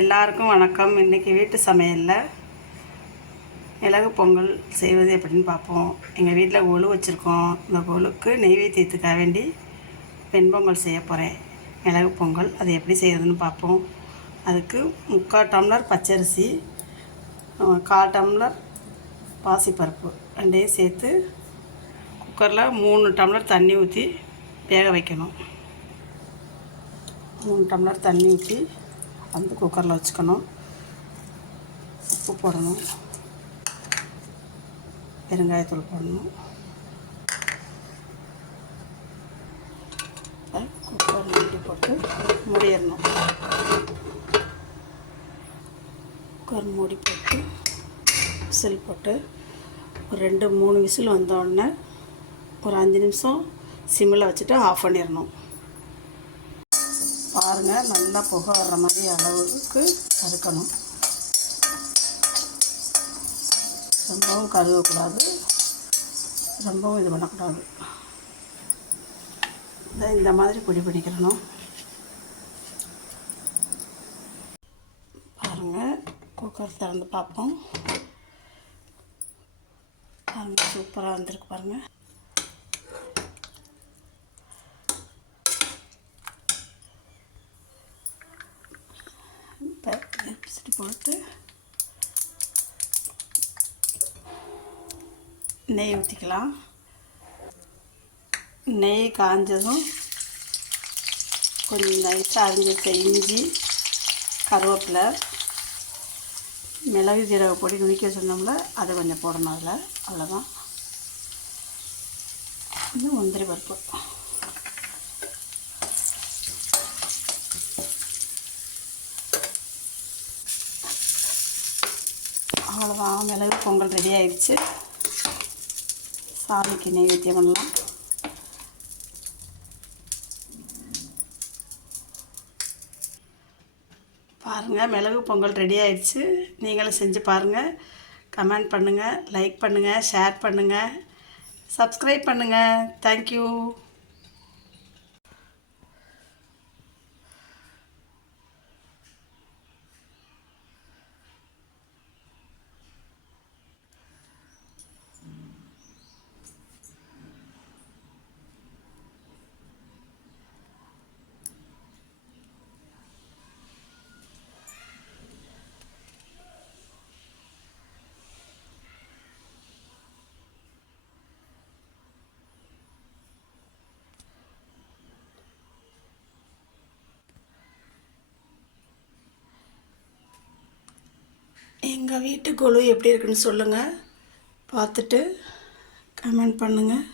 எல்லாருக்கும் வணக்கம். இன்றைக்கி வீட்டு சமையலில் மிளகு பொங்கல் செய்வது எப்படின்னு பார்ப்போம். எங்கள் வீட்டில் கொலு வச்சுருக்கோம். இந்த கொலுக்கு நெய்வேத்தியத்துக்காக வேண்டி வெண்பொங்கல் செய்ய போகிறேன். மிளகு பொங்கல் அது எப்படி செய்கிறதுன்னு பார்ப்போம். அதுக்கு 3/4 டம்ளர் பச்சரிசி, 1/4 டம்ளர் பாசிப்பருப்பு ரெண்டையும் சேர்த்து குக்கரில் 3 டம்ளர் தண்ணி ஊற்றி வேக வைக்கணும். 3 டம்ளர் தண்ணி ஊற்றி வந்து குக்கரில் வச்சுக்கணும். உப்பு போடணும், பெருங்காயத்தூள் போடணும். குக்கர் மூடி போட்டு மூடிடணும். குக்கர் மூடி போட்டு விசில் போட்டு ஒரு 2-3 விசில் வந்தோடனே ஒரு 5 நிமிஷம் சிம்மில் வச்சுட்டு ஆஃப் பண்ணிடணும். பாருங்கள், நல்லா புகை வர்ற மாதிரி அளவுக்கு வறுக்கணும். ரொம்பவும் கருகக்கூடாது, ரொம்பவும் இது பண்ணக்கூடாது. இந்த மாதிரி பொடி பிடிக்கணும். பாருங்கள், குக்கர் திறந்து பார்ப்போம். பாருங்கள், சூப்பராக வந்திருக்கு பாருங்கள். இப்போ போட்டு நெய் ஊற்றிக்கலாம். நெய் காஞ்சதும் கொஞ்சம் நைஸாக அரிஞ்சிருக்க இஞ்சி, கருவேப்பிலை, மிளகு ஜீரக பொடி நுணுக்கி வச்சுருந்தோம்ல அது கொஞ்சம் போடணும். அதில் அவ்வளோதான். இன்னும் முந்திரி பருப்பு, அவ்வளோதான். மிளகு பொங்கல் ரெடி ஆயிடுச்சு. சாமிக்கு நெய்வேத்தியம் பண்ணலாம். பாருங்கள், மிளகு பொங்கல் ரெடி ஆயிடுச்சு. நீங்களும் செஞ்சு பாருங்கள். கமெண்ட் பண்ணுங்கள், லைக் பண்ணுங்கள், ஷேர் பண்ணுங்கள், சப்ஸ்கிரைப் பண்ணுங்கள். தேங்க்யூ. எங்கள் வீட்டு கொலு எப்படி இருக்குன்னு சொல்லுங்கள். பார்த்துட்டு கமெண்ட் பண்ணுங்கள்.